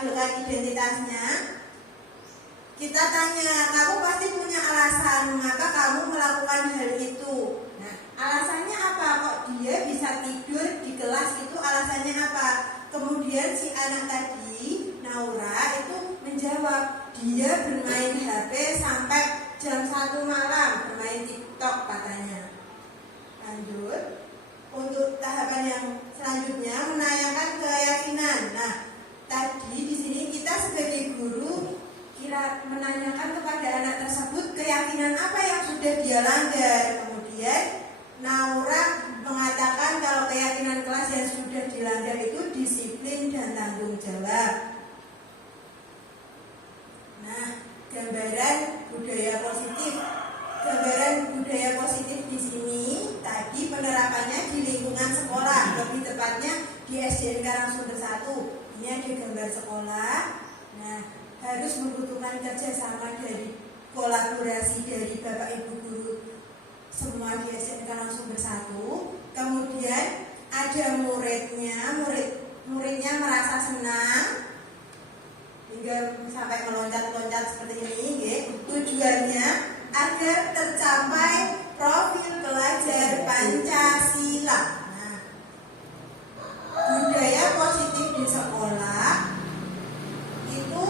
menampilkan identitasnya, kita tanya, kamu pasti punya alasan mengapa kamu melakukan hal itu. Nah, alasannya apa? Kok dia bisa tidur di kelas itu, alasannya apa? Kemudian si anak tadi, Naura, itu menjawab, dia bermain HP sampai jam 1 malam, bermain TikTok katanya. Lanjut, untuk tahapan yang selanjutnya menanyakan keyakinan. Nah, tadi di sini kita sebagai guru menanyakan kepada anak tersebut keyakinan apa yang sudah dia langgar. Kemudian Naura mengatakan kalau keyakinan kelas yang sudah dilanggar itu disiplin dan tanggung jawab. Nah, gambaran budaya positif. Gambaran budaya positif di sini tadi penerapannya di lingkungan sekolah, lebih tepatnya di SDN Karangsumber 1. Ini ada gambar sekolah. Nah, harus membutuhkan kerjasama dari kolaborasi dari Bapak Ibu guru semua di SDN Karangsumber 1. Kemudian ada muridnya merasa senang hingga sampai meloncat-loncat seperti ini, ya. Tujuannya agar tercapai profil pelajar Pancasila. Nah, budaya positif di sekolah itu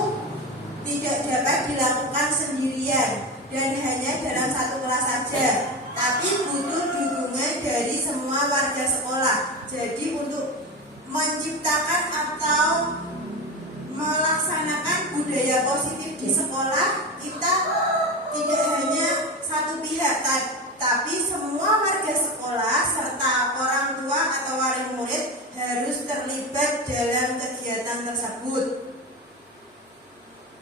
tidak dapat dilakukan sendirian dan hanya dalam satu kelas saja, tapi butuh dukungan dari semua warga sekolah. Jadi untuk menciptakan atau melaksanakan budaya positif di sekolah, kita tidak hanya satu pihak, tapi semua warga sekolah serta orang tua atau wali murid harus terlibat dalam kegiatan tersebut.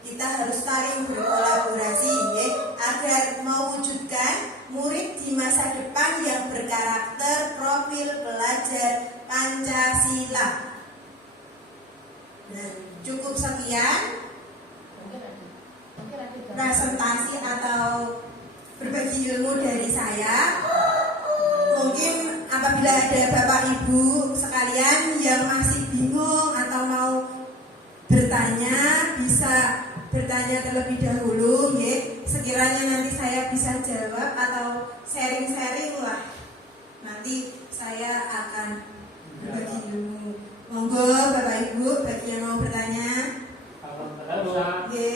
Kita harus saling berkolaborasi, ya, agar mewujudkan murid di masa depan yang berkarakter profil pelajar Pancasila. Nah, cukup sekian presentasi atau berbagi ilmu dari saya. Mungkin apabila ada Bapak Ibu sekalian yang masih bingung atau mau bertanya, bisa bertanya terlebih dahulu, ya. Sekiranya nanti saya bisa jawab atau sharing-sharing lah, nanti saya akan berbagi ilmu. Monggo Bapak Ibu bagi yang mau bertanya. Oke.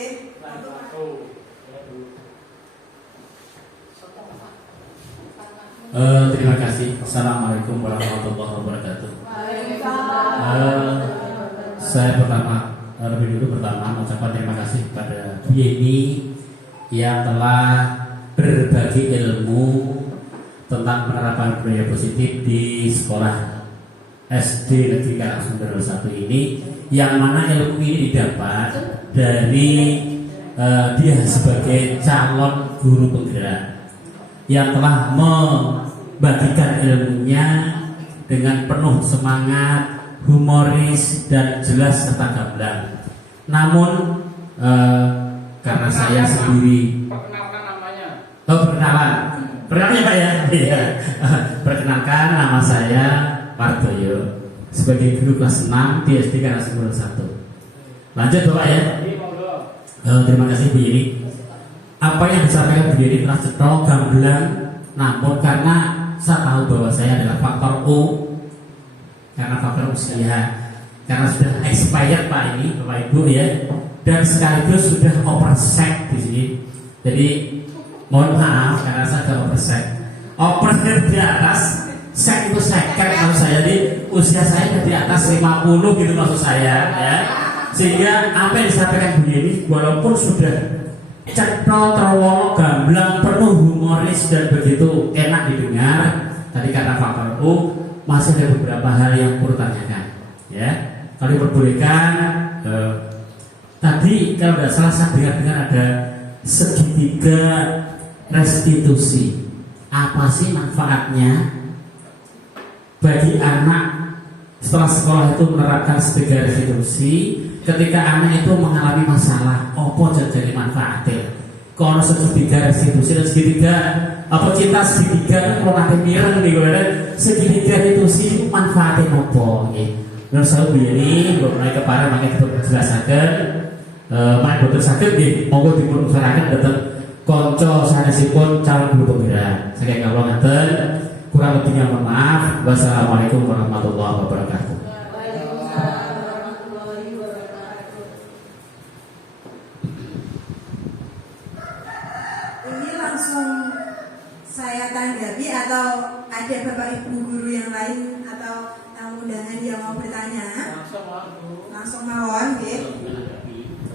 Terima kasih. Assalamualaikum warahmatullahi wabarakatuh. Saya lebih dulu mengucapkan terima kasih kepada Bu Yeni yang telah berbagi ilmu tentang penerapan budaya positif di sekolah SD Negeri Karangsumber 1 ini, yang mana ilmu ini didapat dari dia sebagai calon guru penggerak yang telah membagikan ilmunya dengan penuh semangat, humoris dan jelas serta gamblang. Namun karena saya sendiri Perkenalkan namanya. perkenalan Pak ya. Iya. Perkenalkan, nama saya Wardoyo sebagai guru kelas 6 di SD Karangsumber 1. Lanjut Bapak ya. Terima kasih Bu Yeni. Apa yang disampaikan Bu Yeni telah cetok, gamblang, namun karena saya tahu bahwa saya adalah faktor U, karena faktor usia, karena sudah expired Pak ini Bapak Ibu ya, dan sekaligus sudah oversek di sini. Jadi mohon maaf karena saya sudah oversek di atas. Sek itu second maksud saya, jadi usia saya di atas 50 gitu maksud saya ya. Sehingga apa yang disampaikan Bu Yeni walaupun sudah cetol, terwolok, gamblang, penuh humoris dan begitu enak didengar, tadi karena faktor U masih ada beberapa hal yang perlu tanyakan ya. Kalau diperbolehkan tadi kalau tidak salah saya dengar ada segitiga restitusi. Apa sih manfaatnya bagi anak setelah sekolah itu menerapkan segitiga restitusi? Ketika anak itu mengalami masalah, opo jadi manfaatnya? Kalau segitiga restitusi dan segitiga apa cinta segitiga, kalau nanti mireng nih gue segitiga restitusi manfaatnya opo? Nur sawu biyeni mulai kepareng mangke dipun jelasaken mak boten saged nggih monggo dipun usaraken dhateng kanca sanesipun calon guru pembira. Saking kawula ngaten, kurang lebihnya mohon maaf. Wassalamualaikum warahmatullahi wabarakatuh. Ini langsung saya tanggapi atau ada Bapak Ibu guru yang lain atau tamu undangan yang mau bertanya? Langsung mawon, nggih.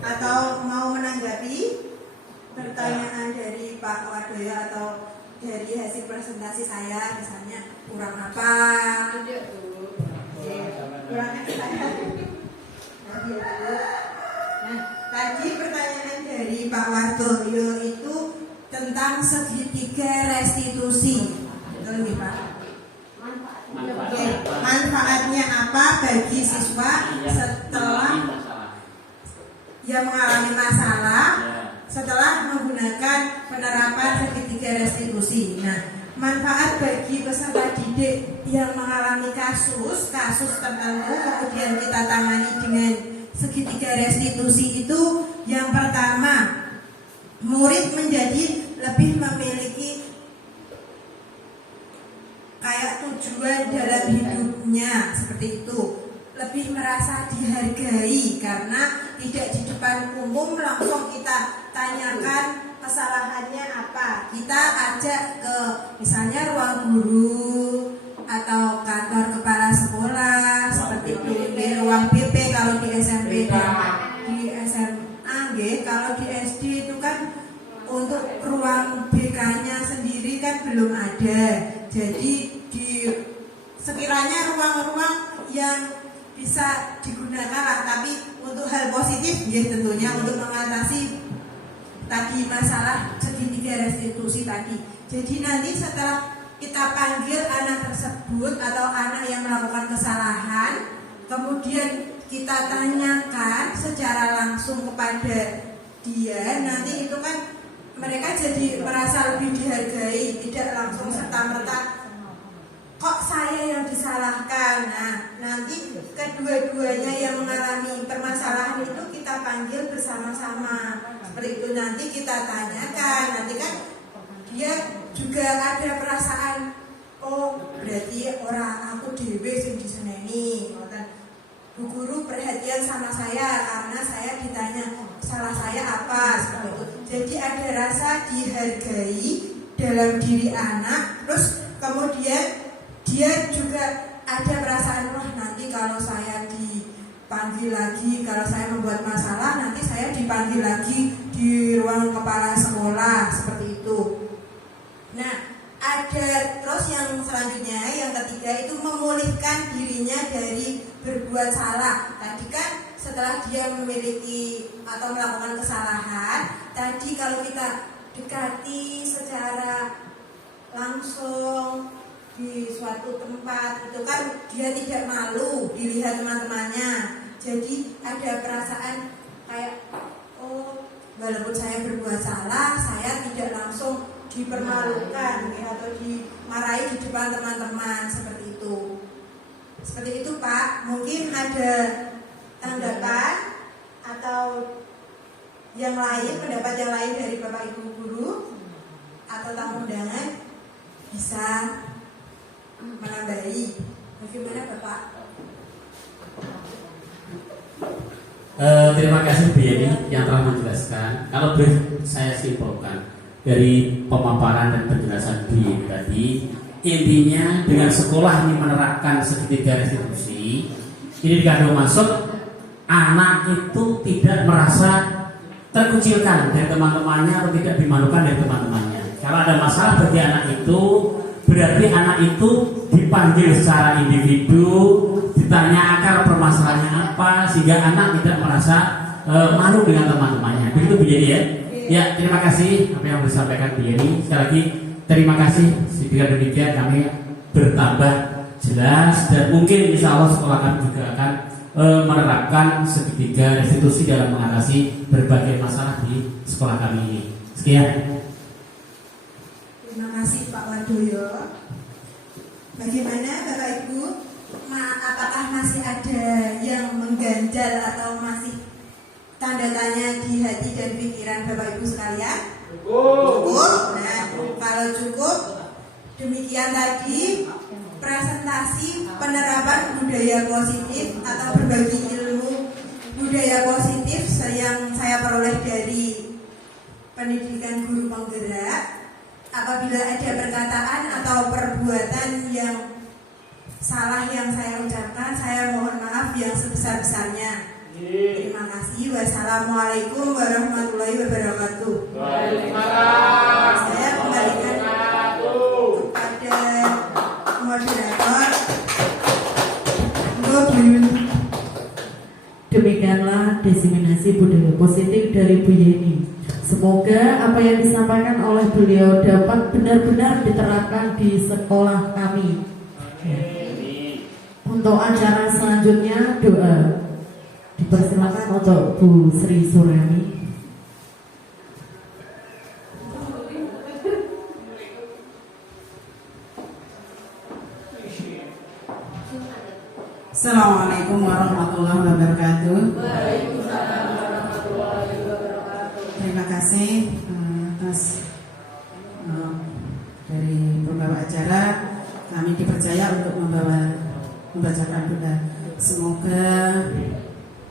Atau mau menanggapi pertanyaan dari Pak Wardoyo atau dari hasil presentasi saya, misalnya kurang apa? Kurang apa saya? Nah, tadi pertanyaan dari Pak Wardoyo itu tentang segitiga restitusi, betul nih Pak? Oke, manfaatnya apa bagi siswa setelah yang mengalami masalah setelah menggunakan penerapan segitiga restitusi. Nah, manfaat bagi peserta didik yang mengalami kasus tertentu kemudian kita tangani dengan segitiga restitusi itu yang pertama, murid menjadi lebih memiliki kayak tujuan dalam hidupnya, seperti itu. Lebih merasa dihargai karena tidak di depan umum langsung kita tanyakan kesalahannya apa. Kita ajak ke misalnya ruang guru atau kantor kepala sekolah seperti itu, di ruang BP kalau di SMP dan di SMA, kalau di SD itu kan untuk ruang BK-nya sendiri kan belum ada. Jadi di sekiranya ruang-ruang yang bisa digunakan lah, tapi untuk hal positif ya tentunya untuk mengatasi tadi masalah segitiga restitusi tadi. Jadi nanti setelah kita panggil anak tersebut atau anak yang melakukan kesalahan, kemudian kita tanyakan secara langsung kepada dia, nanti itu kan mereka jadi merasa lebih dihargai, tidak langsung serta-merta kok saya yang disalahkan. Nah, nanti kedua-duanya yang mengalami permasalahan itu kita panggil bersama-sama. Seperti itu nanti kita tanyakan. Nanti kan dia juga ada perasaan, oh berarti orang aku dewe sing diseneni. Bu guru perhatian sama saya karena saya ditanya salah saya apa, seperti itu. Jadi ada rasa dihargai dalam diri anak. Terus kemudian dia juga ada perasaan, wah nanti kalau saya dipanggil lagi, kalau saya membuat masalah, nanti saya dipanggil lagi di ruang kepala sekolah, seperti itu. Nah, ada terus yang selanjutnya, yang ketiga itu memulihkan dirinya dari berbuat salah. Tadi kan setelah dia memiliki atau melakukan kesalahan, tadi kalau kita dekati secara langsung di suatu tempat itu kan dia tidak malu dilihat teman-temannya. Jadi ada perasaan kayak, oh walaupun saya berbuat salah, saya tidak langsung dipermalukan ya, atau dimarahi di depan teman-teman, seperti itu. Seperti itu Pak. Mungkin ada tanggapan atau yang lain, pendapat yang lain dari Bapak Ibu guru atau tamu undangan bisa menambahi. Bagaimana Bapak? Terima kasih Bu Yeni yang telah menjelaskan. Kalau boleh saya simpulkan dari pemaparan dan penjelasan Bu Yeni tadi, intinya dengan sekolah ini menerapkan segitiga restitusi, ini dikandung masuk anak itu tidak merasa terkucilkan dari teman-temannya atau tidak dimalukan dari teman-temannya. Kalau ada masalah bagi anak itu, berarti anak itu dipanggil secara individu, ditanya akar permasalahannya apa, sehingga anak tidak merasa malu dengan teman-temannya. Begitu Bu Yeni ya? Ya, terima kasih apa yang disampaikan Bu Yeni. Sekali lagi terima kasih. Dengan demikian kami bertambah jelas dan mungkin insya Allah sekolah kami juga akan menerapkan segitiga restitusi dalam mengatasi berbagai masalah di sekolah kami ini. Sekian. Terima kasih Pak Wardoyo. Bagaimana Bapak Ibu? apakah masih ada yang mengganjal atau masih tanda tanya di hati dan pikiran Bapak Ibu sekalian? Cukup. Nah, kalau cukup, demikian tadi presentasi penerapan budaya positif atau berbagi ilmu budaya positif yang saya peroleh dari pendidikan guru penggerak. Apabila ada perkataan atau perbuatan yang salah yang saya ucapkan, saya mohon maaf yang sebesar-besarnya. Terima kasih. Wassalamualaikum warahmatullahi wabarakatuh. Saya kembalikan kepada moderator. Demikianlah diseminasi budaya positif dari Bu Yeni. Semoga apa yang disampaikan oleh beliau dapat benar-benar diterapkan di sekolah kami. Untuk acara selanjutnya doa. Dipersilakan untuk Bu Sri Surani. Assalamualaikum warahmatullahi wabarakatuh. Terima kasih atas dari pembawa acara. Kami dipercaya untuk membacakan doa. Semoga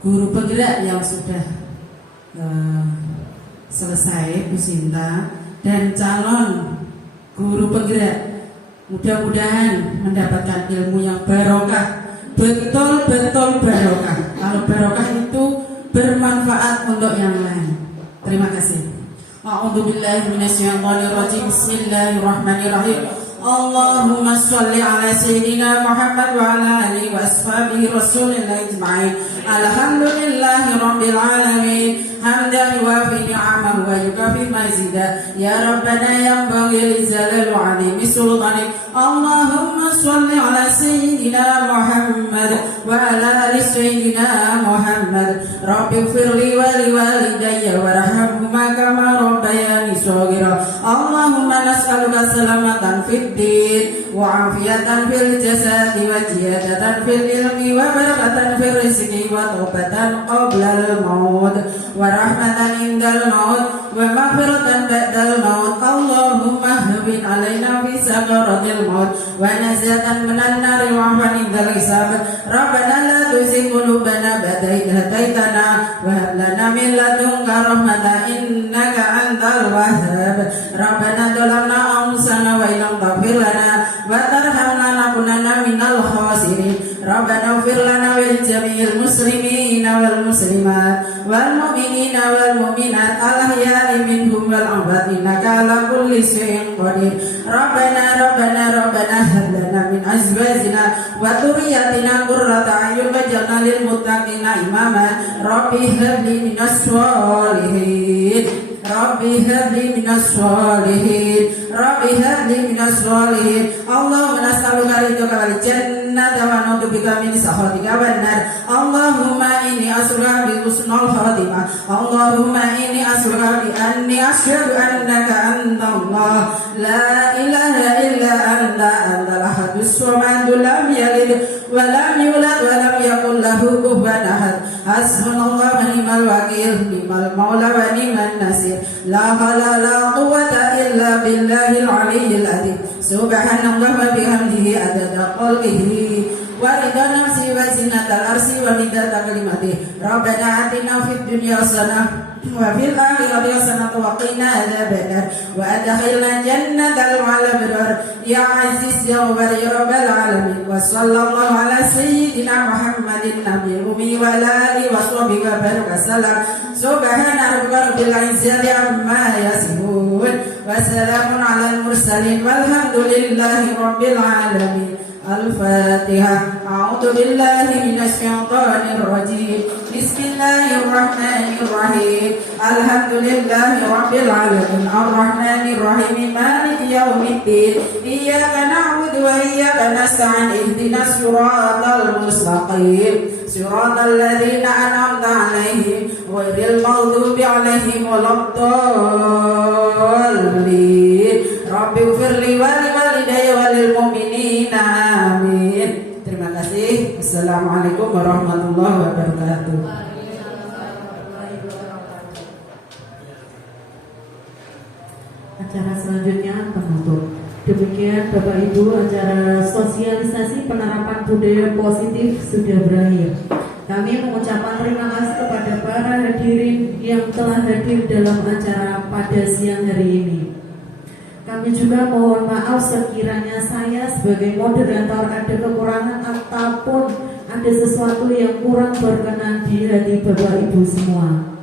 guru penggerak yang sudah selesai, Bu Sinta, dan calon guru penggerak mudah-mudahan mendapatkan ilmu yang barokah, betul-betul barokah. Kalau barokah itu bermanfaat untuk yang lain. Terima kasih. A'udzubillahi minasyaitonirrajim. Bismillahirrahmanirrahim. Allahumma sholli ala sayyidina Muhammad wa ala alihi wa ashabihi Rasulillah ajma'in. Alhamdulillahi rabbil alamin. Hamdan yuwafi ni'amahu wa yukafi mazida. Ya Rabbana yanbaghi li jalali 'azimi sultanik. Allahumma sholli ala sayyidina Muhammad wa ala ali sayyidina Muhammad. Rabbighfirli wa liwalidayya warhamhuma kama rabbayani shaghira. Allahumma nas'aluka salamatan fid din wa afiyatan fil jasadi wa ziyadatan fil ilmi wa barakatan fil rizqi wa taubatan qabla al maut wa rahmatan indal maut wa maghfiratan ba'dal maut. Allahumma hawwin alaina fi sakaratil maut wa nazatan minan nari wa afwan indal hisab. Rabbana la tuzigh qulubana ba'da idh hadaitana wa hab lana min ladunka rahmatan innaka antal wahhab. Rabbana zalamna anfusana wa illam taghfir lana wa tarhamna lanakunanna minal khasirin. Rabbana ighfir lana wa li jami'il muslimina wal muslimat wal mu'minina wal mu'minat al ahya'i minhum wal amwat innaka ala kulli syai'in qadir. Rabbana hab lana min azwajina wa dhurriyyatina qurrata a'yun waj'alna lil muttaqina imama. Rabbi hab li minas sholihin. Rabbi habli minas sholihin. Rabbi habli minas sholihin. Allahumma nas'aluka ridhaka wal jannata wa na'udzubika min sakhatika wan nar. Allahumma inni as'aluka bi husnil khatimah. Allahumma inni as'aluka bi anni asyhadu annaka antallah la ilaha illa anta antal ahadus samad lam yalid wa lam yulad wa lam yakul lahu kufuwan ahad. Hasbunallahu wa ni'mal wakil, ni'mal maula wa ni'man nasir. La haula la quwwata illa billahil aliyyil azim. Subhanallah wa bihamdihi adada khalqihi wa ridha nafsi wa zinatal arsi wa midada kalimatihi. Rabbana atina fid dunya hasanah wa fil akhirati hasanah wa qina adzabannar wa adkhilna jannatal abrar. Ya aziz ya ghafar ya rabbal alamin. Wa sallallahu ala sayyidina Muhammadin nabiyil ummi wa ala alihi wa sahbihi wa baraka salam. Subhana rabbika rabbil izzati amma yasifun wa salamun alal mursalin walhamdulillahi rabbil alamin. Al-Fatihah. A'udzu billahi minasy syaithanir rajim. Bismillahirrahmanirrahim. Alhamdulillahi rabbil alamin. Ar-Rahmanir Rahim. Maliki yaumiddin. Iyyaka na'budu wa iyyaka nasta'in. Ihdinas siratal mustaqim. Siratal ladzina an'amta 'alaihim ghairil maghdubi 'alaihim waladdallin. Rabbighfirli wa liwalidayya walil mu'minina. Amin. Terima kasih. Assalamualaikum warahmatullahi wabarakatuh. Acara selanjutnya penutup. Demikian Bapak Ibu, acara sosialisasi penerapan budaya positif sudah berakhir. Kami mengucapkan terima kasih kepada para hadirin yang telah hadir dalam acara pada siang hari ini. Kami juga mohon maaf sekiranya saya sebagai moderator ada kekurangan ataupun ada sesuatu yang kurang berkenan di hati Bapak Ibu semua.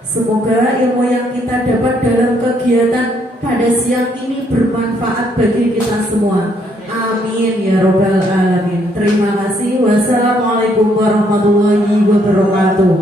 Semoga ilmu yang kita dapat dalam kegiatan pada siang ini bermanfaat bagi kita semua. Amin ya robbal alamin. Terima kasih. Wassalamualaikum warahmatullahi wabarakatuh.